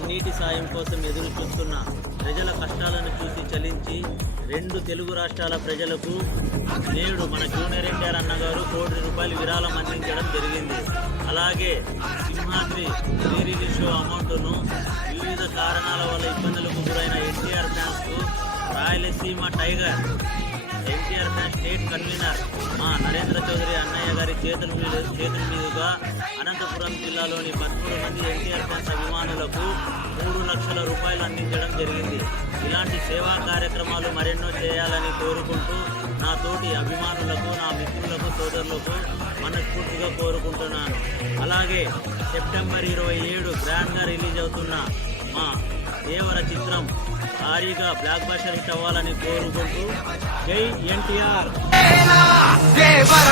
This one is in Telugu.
కన్నీటి సాయం కోసం ఎదురు చూస్తున్న ప్రజల కష్టాలను చూసి చలించి 2 తెలుగు రాష్ట్రాల ప్రజలకు నేడు మన జూనియర్ ఎన్టీఆర్ అన్నగారు ₹1 కోటి విరాళం అందించడం జరిగింది. అలాగే సింహాద్రి రీ రిలీజ్ షో అమౌంట్ను వివిధ కారణాల వల్ల ఇబ్బందులకు గురైన ఎన్టీఆర్ ఫ్యాన్స్కు Rayalaseema tiger NTR fans state convener మా నరేంద్ర చౌదరి అన్నయ్య గారి చేతుల మీదుగా అనంతపురం జిల్లాలోని 13 మంది ఎన్టీఆర్ ఫ్యాన్స్ అభిమానులకు ₹3 లక్షల అందించడం జరిగింది. ఇలాంటి సేవా కార్యక్రమాలు మరెన్నో చేయాలని కోరుకుంటూ నా తోటి అభిమానులకు, నా మిత్రులకు, సోదరులకు మనస్ఫూర్తిగా కోరుకుంటున్నాను. అలాగే సెప్టెంబర్ 27 గ్రాండ్గా రిలీజ్ అవుతున్న మా దేవర చిత్రం భారీగా బ్లాక్ బస్టర్ హిట్ అవ్వాలని కోరుకుంటూ జై ఎన్టీఆర్. దేవర